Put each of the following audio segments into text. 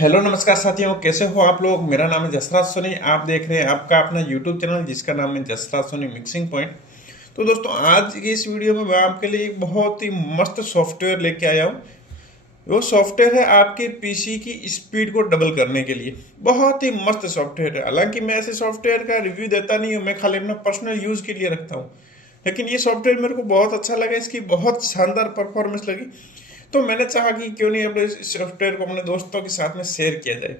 Hello नमस्कार साथियों, कैसे हो आप लोग। मेरा नाम है जसराज सोनी। आप देख रहे हैं आपका अपना यूट्यूब चैनल जिसका नाम है जसराज सोनी मिक्सिंग पॉइंट। तो दोस्तों, आज की इस वीडियो में मैं आपके लिए एक बहुत ही मस्त सॉफ्टवेयर लेके आया हूँ। वो सॉफ्टवेयर है आपके पीसी की स्पीड को डबल करने के लिए। बहुत ही मस्त सॉफ्टवेयर है। हालांकि मैं ऐसे सॉफ्टवेयर का रिव्यू देता नहीं हूँ, मैं खाली अपना पर्सनल यूज के लिए रखता हूँ। लेकिन ये सॉफ्टवेयर मेरे को बहुत अच्छा लगा, इसकी बहुत शानदार परफॉर्मेंस लगी। तो मैंने चाहा कि क्यों नहीं अपने इस सॉफ्टवेयर को अपने दोस्तों के साथ में शेयर किया जाए।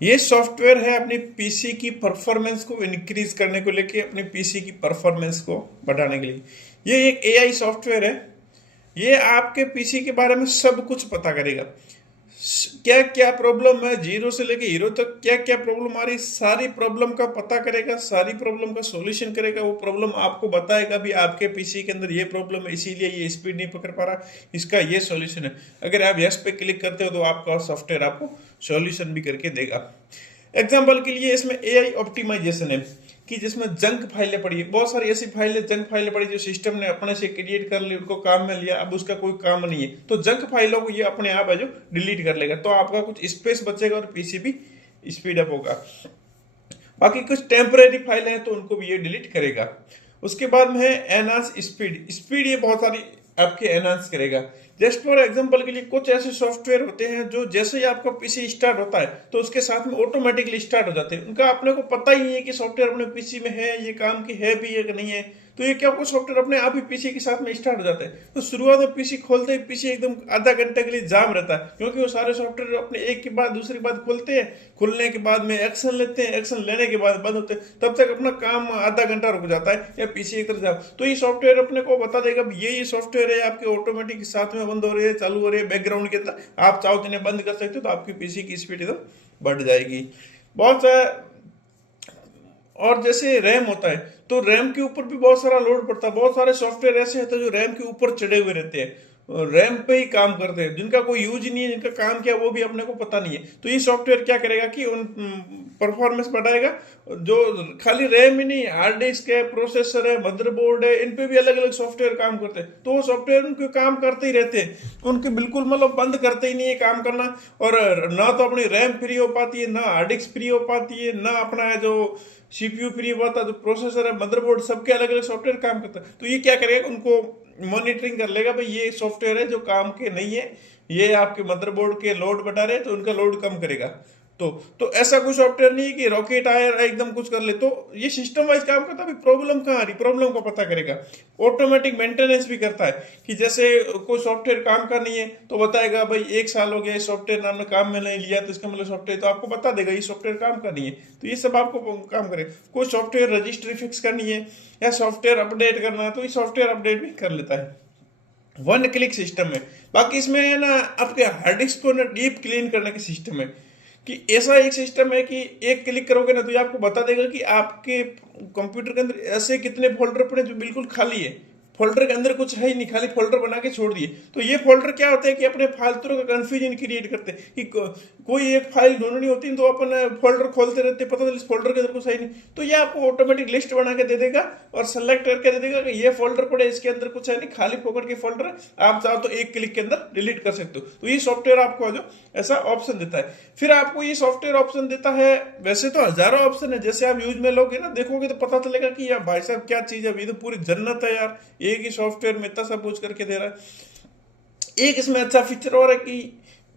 ये सॉफ्टवेयर है अपनी पीसी की परफॉर्मेंस को इंक्रीज करने को लेके, अपनी पीसी की परफॉर्मेंस को बढ़ाने के लिए। ये एक एआई सॉफ्टवेयर है। ये आपके पीसी के बारे में सब कुछ पता करेगा। क्या क्या प्रॉब्लम है, जीरो से लेके हीरो तक क्या क्या प्रॉब्लम आ रही, सारी प्रॉब्लम का पता करेगा, सारी प्रॉब्लम का सॉल्यूशन करेगा। वो प्रॉब्लम आपको बताएगा भी आपके पीसी के अंदर ये प्रॉब्लम है, इसीलिए ये स्पीड नहीं पकड़ पा रहा, इसका ये सॉल्यूशन है। अगर आप यस पे क्लिक करते हो तो आपका सॉफ्टवेयर आपको सॉल्यूशन भी करके देगा। एग्जाम्पल के लिए इसमें एआई ऑप्टिमाइजेशन है कि जिसमें जंक फाइलें पड़ी है, बहुत सारी ऐसी फाइलें, जंक फाइलें पड़ी जो सिस्टम ने अपने से क्रिएट कर ली, उनको काम में लिया, अब उसका कोई काम नहीं है, तो जंक फाइलों को ये अपने आप है जो डिलीट कर लेगा, तो आपका कुछ स्पेस बचेगा और पीसी भी स्पीड अप होगा। बाकी कुछ टेम्परेरी फाइलें हैं तो उनको भी ये डिलीट करेगा। उसके बाद में है एनहांस स्पीड। स्पीड ये बहुत सारी आपके एनहांस करेगा। जस्ट फॉर एग्जांपल के लिए कुछ ऐसे सॉफ्टवेयर होते हैं जो जैसे ही आपका पीसी स्टार्ट होता है तो उसके साथ में ऑटोमेटिकली स्टार्ट हो जाते हैं। उनका अपने को पता ही नहीं है कि सॉफ्टवेयर अपने पीसी में है, ये काम की है भी है कि नहीं है। तो ये क्या, कुछ सॉफ्टवेयर अपने आप ही पीसी के साथ में स्टार्ट हो जाता है। तो शुरुआत में पीसी खोलते ही पीसी एकदम आधा घंटे के लिए जाम रहता है, क्योंकि वो सारे सॉफ्टवेयर अपने एक के बाद दूसरी बात खोलते हैं, खुलने के बाद में एक्शन लेते हैं, एक्शन लेने के बाद बंद होते हैं, तब तक अपना काम आधा घंटा रुक जाता है या पीसी एक तरफ जाओ। तो ये सॉफ्टवेयर अपने को बता देगा ये सॉफ्टवेयर है आपके ऑटोमेटिक साथ में बंद हो रही है, चालू हो रही है बैकग्राउंड के अंदर, आप चाहो तो इन्हें बंद कर सकते हो, तो आपकी पीसी की स्पीड एकदम बढ़ जाएगी। बहुत सारा और जैसे रैम होता है तो रैम के ऊपर भी बहुत सारा लोड पड़ता है। बहुत सारे सॉफ्टवेयर ऐसे होते हैं जो रैम के ऊपर चढ़े हुए रहते हैं, रैम पे ही काम करते हैं, जिनका कोई यूज ही नहीं है, जिनका काम क्या वो भी अपने को पता नहीं है। तो ये सॉफ्टवेयर क्या करेगा कि उन परफॉर्मेंस बढ़ाएगा। जो खाली रैम ही नहीं, हार्ड डिस्क है, प्रोसेसर है, मदरबोर्ड है, इन पे भी अलग अलग सॉफ्टवेयर काम करते हैं। तो वो सॉफ्टवेयर उनके काम करते ही रहते हैं, उनके बिल्कुल मतलब बंद करते ही नहीं है काम करना। और ना तो अपनी रैम फ्री हो पाती है, ना हार्ड डिस्क फ्री हो पाती है, ना अपना है जो सीपीयू फ्री हुआ था, जो प्रोसेसर है, मदरबोर्ड, सबके अलग अलग सॉफ्टवेयर काम करता है। तो ये क्या करेगा, उनको मॉनिटरिंग कर लेगा भाई ये सॉफ्टवेयर है जो काम के नहीं है, ये आपके मदरबोर्ड के लोड बढ़ा रहे हैं, तो उनका लोड कम करेगा। तो ऐसा कोई सॉफ्टवेयर नहीं है कि रॉकेट आया एकदम कुछ कर ले। तो ये सिस्टम वाइज काम करता है। प्रॉब्लम कहाँ आ रही, प्रॉब्लम को पता करेगा। ऑटोमेटिक मेंटेनेंस भी करता है कि जैसे कोई सॉफ्टवेयर काम का नहीं है तो बताएगा भाई 1 साल हो गया इस सॉफ्टवेयर नाम ने काम में नहीं लिया, तो इसका मतलब सॉफ्टवेयर, तो आपको बता देगा ये सॉफ्टवेयर काम का नहीं है। तो ये सब आपको काम करेगा। कोई सॉफ्टवेयर रजिस्ट्री फिक्स करनी है या सॉफ्टवेयर अपडेट करना है तो ये सॉफ्टवेयर अपडेट भी कर लेता है। वन क्लिक सिस्टम है। बाकी इसमें है ना आपके हार्ड डिस्क को ना डीप क्लीन करने का सिस्टम है कि ऐसा एक सिस्टम है कि एक क्लिक करोगे ना तो ये आपको बता देगा कि आपके कंप्यूटर के अंदर ऐसे कितने फोल्डर पड़े जो बिल्कुल खाली है, फोल्डर के अंदर कुछ है ही नहीं, खाली फोल्डर बना के छोड़ दिए। तो ये फोल्डर क्या होते हैं कि अपने फालतू का कंफ्यूजन क्रिएट करते हैं कि कोई एक फाइल ढूंढनी होती है तो अपन फोल्डर खोलते रहते हैं, पता चल इस फोल्डर के अंदर कुछ है नहीं। तो ये आपको ऑटोमेटिक लिस्ट बना के दे देगा और सेलेक्ट करके दे देगा कि ये फोल्डर पड़े, इसके अंदर कुछ है नहीं, खाली फोकट के फोल्डर है, आप चाहो तो एक क्लिक के अंदर डिलीट कर सकते हो। तो ये सॉफ्टवेयर आपको जो ऐसा ऑप्शन देता है। फिर आपको ये सॉफ्टवेयर ऑप्शन देता है, वैसे तो हजारों ऑप्शन है, जैसे आप यूज में लोगे ना देखोगे तो पता चलेगा कि यार भाई साहब क्या चीज है, ये तो पूरी जन्नत है यार, एक ही सॉफ्टवेयर में इतना सब कुछ करके दे रहा है। एक इसमें अच्छा फीचर और है कि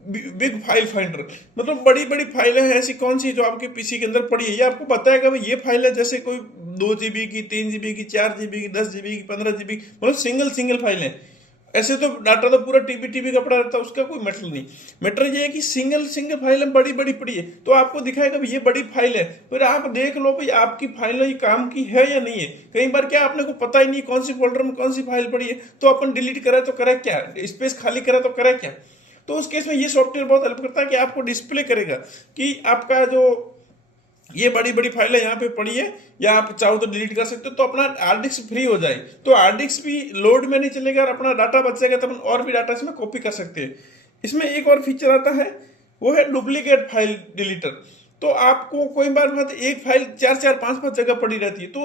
बिग फाइल फाइंडर, मतलब बड़ी बड़ी फाइलें हैं ऐसी कौन सी जो आपके पीसी के अंदर पड़ी है, ये आपको बताएगा भाई ये फाइल है, जैसे कोई 2 GB की, 3 GB की, 4 GB की, 10 GB की, 15 GB, मतलब सिंगल सिंगल फाइल है। ऐसे तो डाटा तो पूरा टीबी टीबी का पड़ा रहता है, उसका कोई मैटर नहीं। मैटर ये है कि सिंगल सिंगल फाइल बड़ी बड़ी पड़ी है, तो आपको दिखाएगा भाई ये बड़ी फाइल है, फिर आप देख लो भाई आपकी फाइल ये काम की है या नहीं है। कई बार क्या आपने को पता ही नहीं कौन सी फोल्डर में कौन सी फाइल पड़ी है, तो अपन डिलीट करा तो करा क्या, स्पेस खाली करा तो करा क्या। तो उस केस में ये सॉफ्टवेयर बहुत हेल्प करता है कि आपको डिस्प्ले करेगा कि आपका जो ये बड़ी बड़ी फाइलें यहाँ पे पड़ी है, या आप चाहो तो डिलीट कर सकते हो, तो अपना हार्ड डिस्क फ्री हो जाए, तो हार्ड डिस्क भी लोड में नहीं चलेगा और अपना डाटा बचेगा, तो अपन और भी डाटा इसमें कॉपी कर सकते हैं। इसमें एक और फीचर आता है, वो है डुप्लीकेट फाइल डिलीटर। तो आपको कोई बार बात एक फाइल 4-4 5-5 जगह पड़ी रहती है, तो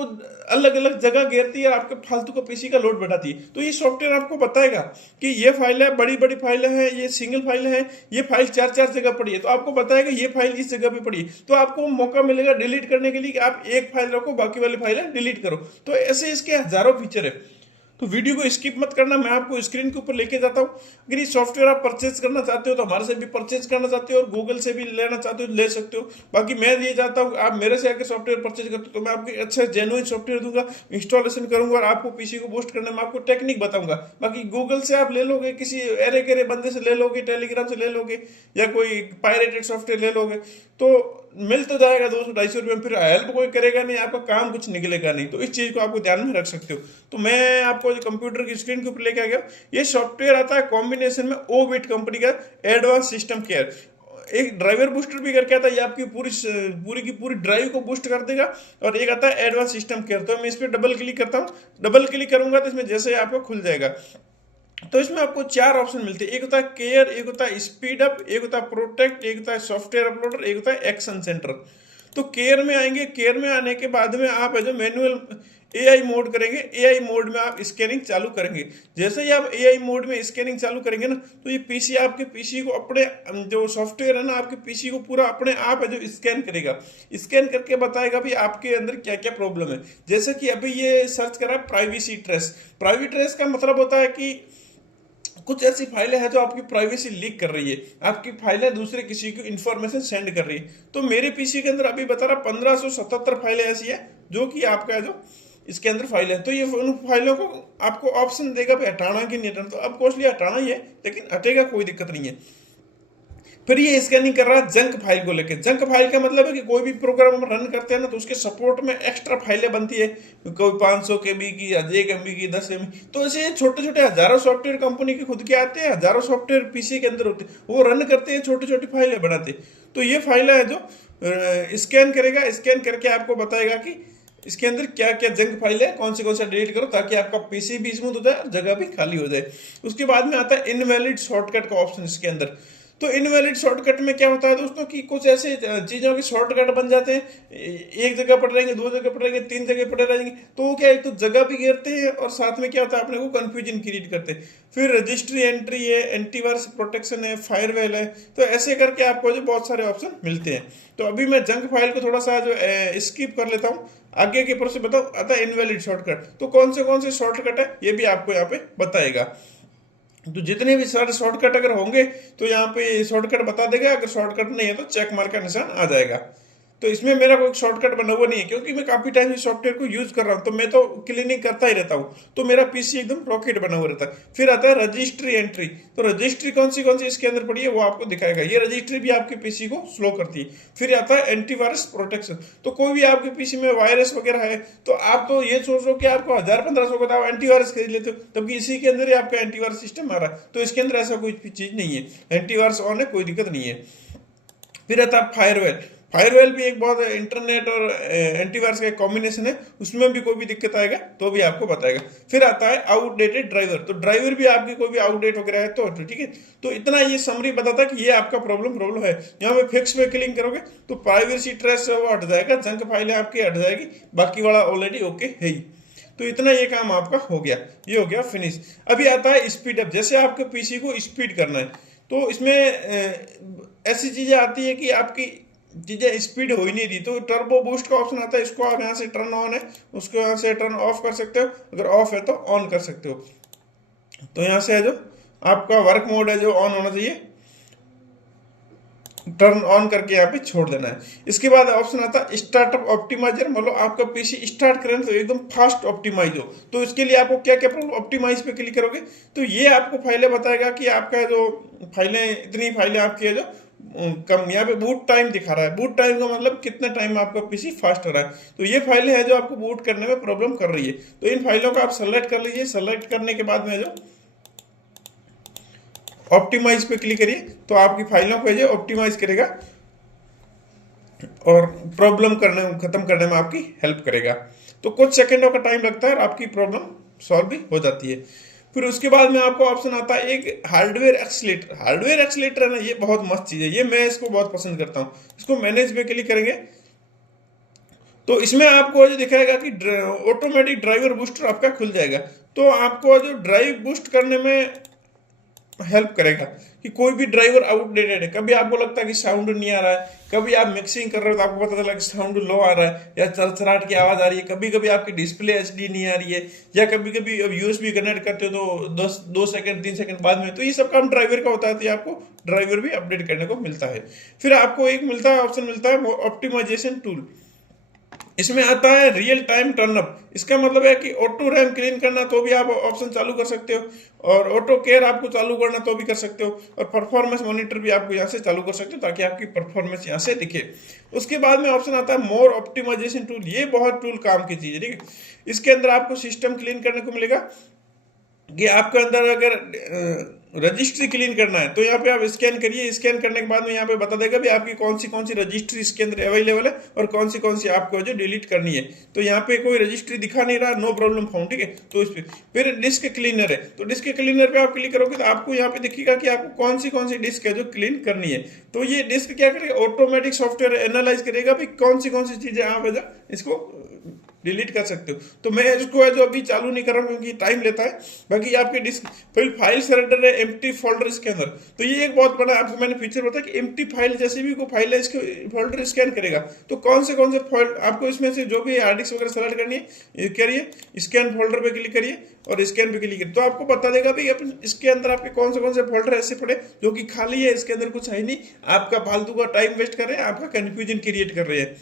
अलग अलग जगह घेरती है और आपके फालतू का पीसी का लोड बढ़ाती है। तो ये सॉफ्टवेयर आपको बताएगा कि ये फाइल है, बड़ी बड़ी फाइलें हैं, ये सिंगल फाइल है, ये फाइल 4-4 जगह पड़ी है, तो आपको बताएगा ये फाइल इस जगह पे पड़ी है। तो आपको मौका मिलेगा डिलीट करने के लिए कि आप एक फाइल रखो, बाकी वाली फाइलें डिलीट करो। तो ऐसे इसके हजारों फीचर है। तो वीडियो को स्किप मत करना, मैं आपको स्क्रीन के ऊपर लेके जाता हूँ। अगर ये सॉफ्टवेयर आप परचेज करना चाहते हो तो हमारे से भी परचेज करना चाहते हो, और गूगल से भी लेना चाहते हो ले सकते हो। बाकी मैं ये चाहता हूँ आप मेरे से आके सॉफ्टवेयर परचेज करते हो तो मैं आपको अच्छा जेन्युइन सॉफ्टवेयर दूंगा, इंस्टॉलेशन करूंगा और आपको पीसी को बूस्ट करने में आपको टेक्निक बताऊंगा। बाकी गूगल से आप ले लोगे, किसी अरे गरे बंदे से ले लोगे, टेलीग्राम से ले लोगे, या कोई पायरेटेड सॉफ्टवेयर ले लोगे, तो मिल तो जाएगा 200-250 रुपये में, फिर हेल्प कोई करेगा नहीं, आपका काम कुछ निकलेगा नहीं। तो इस चीज़ को आपको ध्यान में रख सकते हो। तो मैं आपको जो कंप्यूटर की स्क्रीन के ऊपर लेके आ गया, ये सॉफ्टवेयर आता है कॉम्बिनेशन में ओबिट कंपनी का एडवांस सिस्टम केयर। एक ड्राइवर बूस्टर भी करके आता है, ये आपकी पूरी की पूरी ड्राइव को बूस्ट कर देगा। और एक आता है एडवांस सिस्टम केयर। तो मैं इस पर डबल क्लिक करता हूँ, डबल क्लिक करूंगा तो इसमें जैसे आपको खुल जाएगा। तो इसमें आपको 4 ऑप्शन मिलते हैं, एक होता है केयर, एक होता है स्पीड अप, एक होता है प्रोटेक्ट, एक होता है सॉफ्टवेयर अपलोडर, एक होता है एक्शन सेंटर। तो केयर में आएंगे, केयर में आने के बाद में आप है जो मैनुअल एआई मोड करेंगे, एआई मोड में आप स्कैनिंग चालू करेंगे। जैसे ही आप एआई मोड में स्कैनिंग चालू करेंगे ना, तो ये पीसी आपके पीसी को अपने जो सॉफ्टवेयर है ना, आपके पीसी को पूरा अपने आप है जो स्कैन करेगा, स्कैन करके बताएगा भी आपके अंदर क्या क्या प्रॉब्लम है। जैसे कि अभी ये सर्च करा प्राइवेसी ट्रेस। प्राइवेसी ट्रेस का मतलब होता है कि कुछ ऐसी फाइलें हैं जो आपकी प्राइवेसी लीक कर रही है, आपकी फाइलें दूसरे किसी को इन्फॉर्मेशन सेंड कर रही है। तो मेरे पीसी के अंदर अभी बता रहा 1577 फाइलें ऐसी है जो कि आपका जो इसके अंदर फाइल है। तो ये उन फाइलों को आपको ऑप्शन देगा भी हटाना कि नहीं हटाना। तो अब कोस्टली हटाना ही है, लेकिन हटेगा कोई दिक्कत नहीं है। फिर ये स्कैनिंग कर रहा है जंक फाइल को लेके। जंक फाइल का मतलब है कि कोई भी प्रोग्राम हम रन करते हैं ना, तो उसके सपोर्ट में एक्स्ट्रा फाइलें बनती है, कोई 500 KB की, 1 MB की, 10 MB। तो ऐसे छोटे छोटे हजारों सॉफ्टवेयर कंपनी के खुद के आते हैं, हजारों सॉफ्टवेयर पीसी के अंदर होते हैं, वो रन करते हैं, छोटी छोटी फाइलें बनाते हैं। तो ये फाइलें है जो स्कैन करेगा, स्कैन करके आपको बताएगा कि इसके अंदर क्या क्या जंक फाइल है, कौन से डिलीट करो, ताकि आपका पीसी भी स्मूथ हो जाए और जगह भी खाली हो जाए। उसके बाद में आता है इनवैलिड शॉर्टकट का ऑप्शन इसके अंदर। तो इनवैलिड शॉर्टकट में क्या होता है दोस्तों कि कुछ ऐसे चीज़ों के शॉर्टकट बन जाते हैं, एक जगह पड़ रहेंगे, 2 जगह पड़ रहेंगे, 3 जगह पड़े रहेंगे। तो वो क्या है, तो जगह भी घेरते हैं और साथ में क्या होता है अपने को कंफ्यूजन क्रिएट करते हैं। फिर रजिस्ट्री एंट्री है, एंटीवायरस प्रोटेक्शन है, फायरवेल है। तो ऐसे करके आपको जो बहुत सारे ऑप्शन मिलते हैं। तो अभी मैं जंक फाइल को थोड़ा सा जो स्किप कर लेता हूँ, आगे के प्रोसेस बताओ। आता है इनवैलिड शॉर्टकट। तो कौन से शॉर्टकट है ये भी आपको यहाँ पे बताएगा। तो जितने भी सारे शॉर्टकट अगर होंगे तो यहाँ पे शॉर्टकट बता देगा, अगर शॉर्टकट नहीं है तो चेक मार्क का निशान आ जाएगा। तो इसमें मेरा कोई शॉर्टकट बना हुआ नहीं है, क्योंकि मैं काफी टाइम से सॉफ्टवेयर को यूज कर रहा हूँ, तो मैं तो क्लीनिंग करता ही रहता हूँ, तो मेरा पीसी एकदम रॉकेट बना हुआ रहता है। फिर आता है रजिस्ट्री एंट्री। तो रजिस्ट्री कौन सी इसके अंदर पड़ी है वो आपको दिखाएगा। ये रजिस्ट्री भी आपके पीसी को स्लो करती है। फिर आता है एंटीवायरस प्रोटेक्शन। तो कोई भी आपके पीसी में वायरस वगैरह है तो आप तो ये सोच लो कि आपको 1000-1500 का एंटीवायरस खरीद लेते हो, तब इसी के अंदर ही आपका एंटीवायरस सिस्टम आ रहा है। तो इसके अंदर ऐसा कोई चीज नहीं है, एंटीवायरस ऑन है, कोई दिक्कत नहीं है। फिर आता है फायरवेल। फायरवेल भी एक बहुत इंटरनेट और एंटीवायरस का कॉम्बिनेशन है, उसमें भी कोई भी दिक्कत आएगा तो भी आपको बताएगा। फिर आता है आउटडेटेड ड्राइवर। तो ड्राइवर भी आपकी कोई भी आउटडेट वगैरह है तो ठीक है। तो इतना ये समरी बताता कि ये आपका प्रॉब्लम है। यहाँ पे फिक्स पे क्लिक करोगे तो प्राइवेसी ट्रेस वो हट जाएगा, जंक फाइलें आपकी हट जाएगी, बाकी वाला ऑलरेडी ओके है ही। तो इतना ये काम आपका हो गया, ये हो गया फिनिश। अभी आता है स्पीड अप। जैसे आपके पीसी को स्पीड करना है तो इसमें ऐसी चीजें आती है कि आपकी चीजें स्पीड हो ही नहीं रही, तो टर्बो बूस्ट का ऑप्शन आता है, इसको आप यहाँ से टर्न ऑन है उसको यहाँ से टर्न ऑफ कर सकते हो, अगर ऑफ है तो ऑन कर सकते हो। तो यहाँ से है जो आपका वर्क मोड है जो ऑन होना चाहिए, टर्न ऑन करके यहाँ पे छोड़ देना है। इसके बाद ऑप्शन आता है स्टार्टअप ऑप्टिमाइजर। मतलब आपका पीसी स्टार्ट करें तो एकदम फास्ट ऑप्टिमाइज हो, तो इसके लिए आपको क्या क्या ऑप्टिमाइज पे क्लिक करोगे तो ये आपको फाइलें बताएगा कि आपका जो फाइलें, इतनी फाइलें आपकी है जो कम। यहाँ पे बूट टाइम दिखा रहा है। बूट टाइम का मतलब कितना टाइम आपका पीसी फास्ट हो रहा है। तो ये फाइलें हैं जो आपको बूट करने में प्रॉब्लम कर रही है। तो इन फाइलों को आप सेलेक्ट कर लीजिए। सेलेक्ट करने के बाद में जो ऑप्टिमाइज पे क्लिक करिए तो आपकी फाइलों को जो ऑप्टिमाइज करेगा और प्रॉब्लम खत्म करने में आपकी हेल्प करेगा। तो कुछ सेकंडों का टाइम लगता है और आपकी प्रॉब्लम सॉल्व भी हो जाती है। फिर उसके बाद में आपको ऑप्शन आता है एक हार्डवेयर एक्सीलेटर। हार्डवेयर एक्सीलेटर है ना, ये बहुत मस्त चीज़ है, ये मैं इसको बहुत पसंद करता हूँ। इसको मैनेज पे क्लिक करेंगे तो इसमें आपको जो दिखाएगा कि ऑटोमेटिक ड्राइवर बूस्टर आपका खुल जाएगा। तो आपको जो ड्राइव बूस्ट करने में हेल्प करेगा कि कोई भी ड्राइवर आउटडेटेड है, कभी आपको लगता है कि साउंड नहीं आ रहा है, कभी आप मिक्सिंग कर रहे हो तो आपको पता चला कि साउंड लो आ रहा है या चरचराहट की आवाज़ आ रही है, कभी कभी आपकी डिस्प्ले एचडी नहीं आ रही है, या कभी कभी अब यूएसबी कनेक्ट करते हो तो 2 सेकंड 3 सेकंड बाद में, तो ये सब काम ड्राइवर का होता है, तो आपको ड्राइवर भी अपडेट करने को मिलता है। फिर आपको एक मिलता है ऑप्शन मिलता है ऑप्टिमाइजेशन टूल। इसमें आता है रियल टाइम टर्नअप। इसका मतलब है कि ऑटो रैम क्लीन करना तो भी आप ऑप्शन चालू कर सकते हो, और ऑटो केयर आपको चालू करना तो भी कर सकते हो, और परफॉर्मेंस मॉनिटर भी आपको यहाँ से चालू कर सकते हो ताकि आपकी परफॉर्मेंस यहाँ से दिखे। उसके बाद में ऑप्शन आता है मोर ऑप्टिमाइजेशन टूल। ये बहुत टूल काम की चीज़ है, ठीक है। इसके अंदर आपको सिस्टम क्लीन करने को मिलेगा कि आपके अंदर अगर रजिस्ट्री क्लीन करना है तो यहाँ पे आप स्कैन करिए, स्कैन करने के बाद में यहाँ पे बता देगा भी आपकी कौन सी रजिस्ट्री इसके अंदर अवेलेबल है और कौन सी आपको जो डिलीट करनी है। तो यहाँ पे कोई रजिस्ट्री दिखा नहीं रहा, नो प्रॉब्लम फाउंड, ठीक है। तो इस पे फिर डिस्क क्लीनर है, तो डिस्क क्लीनर पे आप क्लिक करोगे तो आपको यहाँ पे दिखेगा कि आपको कौन सी डिस्क है जो क्लीन करनी है। तो ये डिस्क क्या करेगा, ऑटोमेटिक सॉफ्टवेयर एनालाइज करेगा भी कौन सी चीजें आप इसको डिलीट कर सकते हो। तो मैं इसको है जो अभी चालू नहीं कर रहा हूँ क्योंकि टाइम लेता है। बाकी आपके डिस्क फिर फाइल सरेंडर है एम्प्टी फोल्डर इसके अंदर, तो ये एक बहुत बड़ा आपको मैंने फीचर बताया कि एम्प्टी फाइल जैसे भी कोई फाइल है इसके फोल्डर स्कैन करेगा। तो कौन से फाइल आपको इसमें से जो भी हार्ड डिस्क वगैरह सेलेक्ट करनी है करिए, स्कैन फोल्डर पे क्लिक करिए और स्कैन पे क्लिक करिए, तो आपको बता देगा भाई इसके अंदर आपके कौन से फोल्डर ऐसे पड़े जो कि खाली है, इसके अंदर कुछ है नहीं, आपका फालतू का टाइम वेस्ट कर रहे हैं, आपका कंफ्यूजन क्रिएट कर रहे हैं।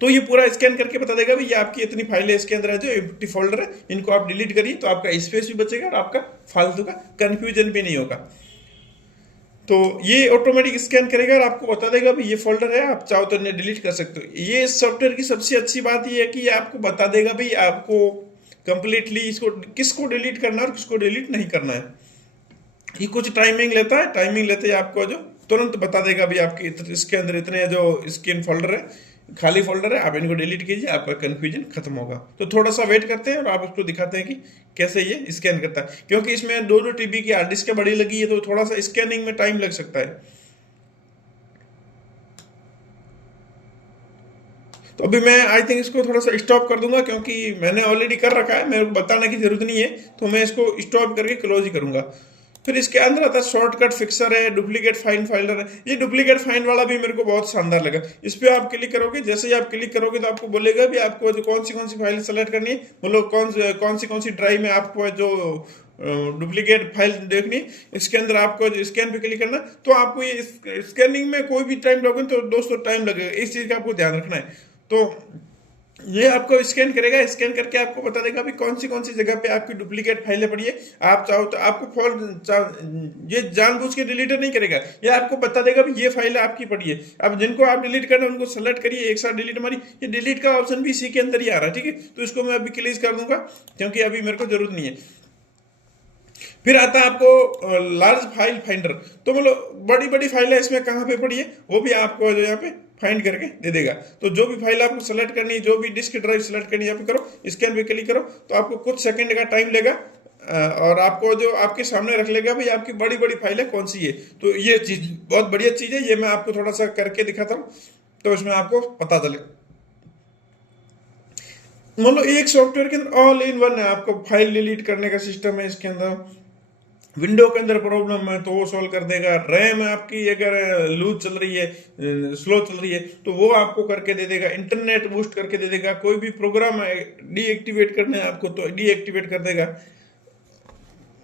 तो ये पूरा स्कैन करके बता देगा भाई ये आपकी इतनी फाइलें इसके अंदर है जो एम्प्टी फोल्डर है, इनको आप डिलीट करिए, तो आपका स्पेस भी बचेगा और आपका फालतू का कंफ्यूजन भी नहीं होगा। तो ये ऑटोमेटिक स्कैन करेगा और आपको बता देगा भाई ये फोल्डर है, आप चाहो तो इन्हें डिलीट कर सकते हो। ये सॉफ्टवेयर की सबसे अच्छी बात ये है कि ये आपको बता देगा भाई आपको कंप्लीटली इसको किसको डिलीट करना है और किसको डिलीट नहीं करना है। ये कुछ टाइमिंग लेता है, टाइमिंग लेते ही आपको जो तुरंत बता देगा भाई आपके इसके अंदर इतने जो स्कैन फोल्डर है, खाली फोल्डर है, आप इनको डिलीट कीजिए, आपका कंफ्यूजन खत्म होगा। तो थोड़ा सा वेट करते हैं और आप उसको दिखाते हैं कि कैसे ये स्कैन करता है, क्योंकि इसमें 2 TB की हार्ड डिस्क बड़ी लगी है तो थोड़ा सा स्कैनिंग में टाइम लग सकता है। तो अभी मैं आई थिंक इसको थोड़ा सा स्टॉप कर दूंगा क्योंकि मैंने ऑलरेडी कर रखा है, मेरे को बताने की जरूरत नहीं है, तो मैं इसको स्टॉप करके क्लोज ही करूंगा। फिर इसके अंदर आता है शॉर्टकट फिक्सर है, डुप्लीकेट फाइंड फाइलर है। ये डुप्लीकेट फाइंड वाला भी मेरे को बहुत शानदार लगा। इस पर आप क्लिक करोगे, जैसे ही आप क्लिक करोगे तो आपको बोलेगा भी आपको जो कौन सी फाइल सेलेक्ट करनी है, मतलब कौन सी ड्राइव में आपको जो डुप्लीकेट फाइल देखनी, इसके अंदर आपको जो स्कैन पे क्लिक करना, तो आपको ये स्कैनिंग में कोई भी टाइम लगेगा तो दोस्तों टाइम लगेगा, इस चीज़ का आपको ध्यान रखना है। तो ये आपको स्कैन करेगा, स्कैन करके आपको बता देगा भी कौन सी जगह पे आपकी डुप्लीकेट फाइलें पड़ी है। आप चाहो तो आपको ये जानबूझ के डिलीट नहीं करेगा, ये आपको बता देगा भी ये फाइल आपकी पड़ी है। अब जिनको आप डिलीट करना उनको सेलेक्ट करिए, एक साथ डिलीट मारिए, ये डिलीट का ऑप्शन भी इसी के अंदर ही आ रहा है, ठीक है। तो इसको मैं अभी क्लिक कर दूंगा क्योंकि अभी मेरे को जरूरत नहीं है। फिर आता है आपको लार्ज फाइल फाइंडर, तो मतलब बड़ी फाइलें इसमें कहाँ पे पड़ी है वो भी आपको जो यहाँ पे फाइंड करके दे देगा। तो जो भी फाइल आपको सेलेक्ट करनी है, जो भी डिस्क ड्राइव सेलेक्ट करनी है, यहाँ पे करो, स्कैन पे क्लिक करो, तो आपको कुछ सेकंड का टाइम लेगा और आपको जो आपके सामने रख लेगा भाई आपकी बड़ी फाइलें कौन सी है। तो ये चीज बहुत बढ़िया चीज है, ये मैं आपको थोड़ा सा करके दिखाता हूँ तो इसमें आपको पता चले। मतलब एक सॉफ्टवेयर के अंदर ऑल इन वन है, आपको फाइल डिलीट करने का सिस्टम है इसके अंदर, विंडो के अंदर प्रॉब्लम है तो वो सॉल्व कर देगा, रैम आपकी अगर लूज चल रही है, स्लो चल रही है तो वो आपको करके दे देगा, इंटरनेट बूस्ट करके दे देगा, कोई भी प्रोग्राम डीएक्टिवेट करना है आपको तो डीएक्टिवेट कर देगा,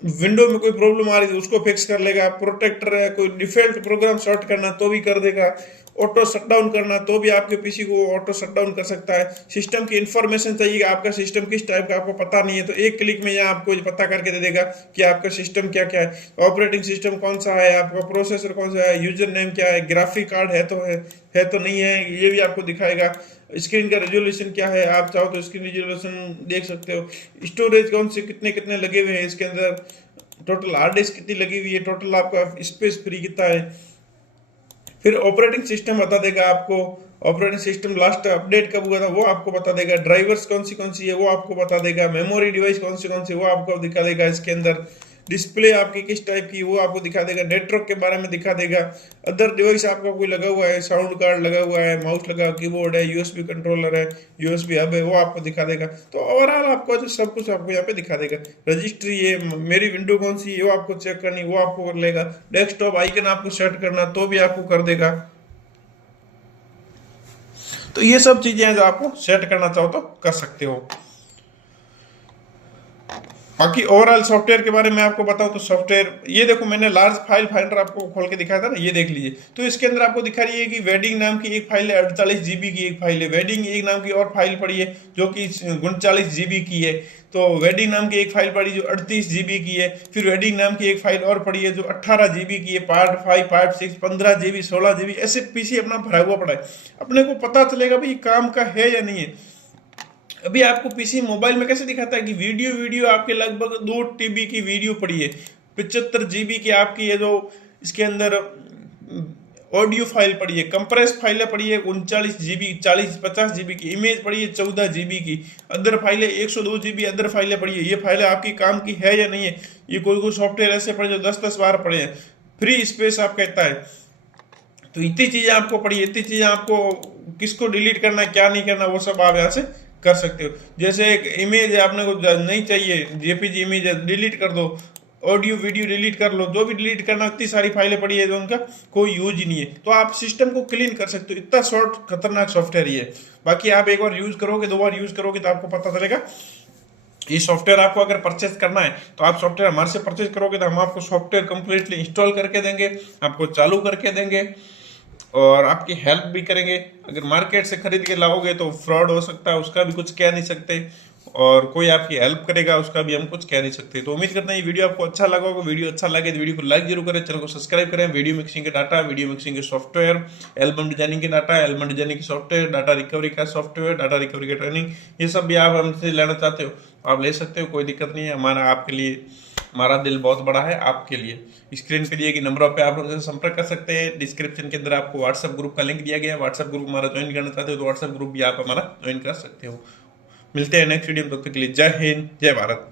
विंडो में कोई प्रॉब्लम आ रही है उसको फिक्स कर लेगा, प्रोटेक्टर है, कोई डिफॉल्ट प्रोग्राम शॉर्ट करना तो भी कर देगा, ऑटो शटडाउन करना तो भी आपके पीसी को ऑटो शटडाउन कर सकता है। सिस्टम की इंफॉर्मेशन चाहिए, आपका सिस्टम किस टाइप का आपको पता नहीं है तो एक क्लिक में यह आपको पता करके दे देगा कि आपका सिस्टम क्या क्या है, ऑपरेटिंग सिस्टम कौन सा है, आपका प्रोसेसर कौन सा है, यूजर नेम क्या है, ग्राफिक कार्ड है तो नहीं है, ये भी आपको दिखाएगा, स्क्रीन का रेजोल्यूशन क्या है, आप चाहो तो स्क्रीन रेजोल्यूशन देख सकते हो, स्टोरेज कौन से कितने लगे हुए हैं इसके अंदर, टोटल हार्ड डिस्क कितनी लगी हुई है, टोटल आपका स्पेस फ्री कितना है। फिर ऑपरेटिंग सिस्टम बता देगा आपको, ऑपरेटिंग सिस्टम लास्ट अपडेट कब हुआ था वो आपको बता देगा, ड्राइवर्स कौन सी है वो आपको बता देगा, मेमोरी डिवाइस कौन सी वो आपको दिखा देगा इसके अंदर, डिस्प्ले आपकी किस टाइप की वो आपको दिखा देगा, नेटवर्क के बारे में दिखा देगा, अदर डिवाइस आपका कोई लगा हुआ है, साउंड कार्ड लगा हुआ है, माउस लगा, कीबोर्ड है, यूएसबी कंट्रोलर है, यूएसबी हब है, वो आपको दिखा देगा। तो ओवरऑल आपको जो सब कुछ आपको यहाँ पे दिखा देगा। रजिस्ट्री है, मेरी विंडो कौन सी है वो आपको चेक करनी वो आपको कर लेगा, डेस्कटॉप आइकन आपको सेट करना तो भी आपको कर देगा। तो ये सब चीजें हैं जो आपको सेट करना चाहो तो कर सकते हो। बाकी ओवरऑल सॉफ्टवेयर के बारे में आपको बताऊं तो सॉफ्टवेयर ये देखो, मैंने लार्ज फाइल फाइंडर आपको खोल के दिखाया था ना, ये देख लीजिए। तो इसके अंदर आपको दिखा रही है कि वेडिंग नाम की एक फाइल है, 48 जीबी की एक फाइल है, वेडिंग एक नाम की और फाइल पड़ी है जो कि 39 जीबी की है, तो वेडिंग नाम की एक फाइल पड़ी जो 38 जीबी की है, फिर वेडिंग नाम की एक फाइल और पड़ी है जो 18 जीबी की है, पार्ट 5 पार्ट 6 15 जीबी 16 जीबी, ऐसे पीसी अपना भरा हुआ पड़ा है। अपने को पता चलेगा भाई काम का है या नहीं है। अभी आपको पीसी मोबाइल में कैसे दिखाता है कि वीडियो आपके लगभग 2 टीबी की वीडियो पड़ी है, 75 जीबी की आपकी ये जो इसके अंदर ऑडियो फाइल पड़ी है, कंप्रेस फाइलें पड़ी है 39 जीबी 50 जीबी की, इमेज पड़ी है 14 जीबी की, अदर फाइलें 102 जीबी अदर फाइलें पड़ी है। ये फाइलें आपकी काम की है या नहीं है। ये कोई सॉफ्टवेयर ऐसे पड़े जो 10 बार पड़े हैं, फ्री स्पेस आप कहता है। तो इतनी चीजें आपको पड़ी, इतनी चीजें आपको किसको डिलीट करना है क्या नहीं करना वो सब आप यहाँ से कर सकते हो। जैसे एक इमेज है आपने को नहीं चाहिए, जेपीजी इमेज है डिलीट कर दो, ऑडियो वीडियो डिलीट कर लो, जो भी डिलीट करना, इतनी सारी फाइलें पड़ी है जो उनका कोई यूज ही नहीं है, तो आप सिस्टम को क्लीन कर सकते हो। इतना शॉर्ट खतरनाक सॉफ्टवेयर ये है। बाकी आप एक बार यूज करोगे 2 बार यूज करोगे तो आपको पता चलेगा। ये सॉफ्टवेयर आपको अगर परचेज करना है तो आप सॉफ्टवेयर हमारे से परचेज करोगे तो हम आपको सॉफ्टवेयर कंप्लीटली इंस्टॉल करके देंगे, आपको चालू करके देंगे और आपकी हेल्प भी करेंगे। अगर मार्केट से खरीद के लाओगे तो फ्रॉड हो सकता है, उसका भी कुछ कह नहीं सकते, और कोई आपकी हेल्प करेगा उसका भी हम कुछ कह नहीं सकते। तो उम्मीद करते हैं ये वीडियो आपको अच्छा लगा होगा। वीडियो अच्छा लगे तो वीडियो को लाइक जरूर करें, चैनल को सब्सक्राइब करें। वीडियो मिक्सिंग के डाटा, वीडियो मिक्सिंग के सॉफ्टवेयर, एल्बम डिजाइनिंग के डाटा, एल्बम डिजाइनिंग के सॉफ्टवेयर, डाटा रिकवरी का सॉफ्टवेयर, डाटा रिकवरी की ट्रेनिंग, ये सब भी आप हमसे लेना चाहते हो आप ले सकते हो, कोई दिक्कत नहीं है। हमारा आपके लिए, हमारा दिल बहुत बड़ा है आपके लिए। स्क्रीन पे दिए गए नंबरों पे आप उनसे संपर्क कर सकते हैं। डिस्क्रिप्शन के अंदर आपको व्हाट्सएप ग्रुप का लिंक दिया गया है, व्हाट्सएप ग्रुप हमारा ज्वाइन करना चाहते हो तो व्हाट्सएप ग्रुप भी आप हमारा ज्वाइन कर सकते हो। मिलते हैं नेक्स्ट वीडियो में, तब तक के लिए जय हिंद जय भारत।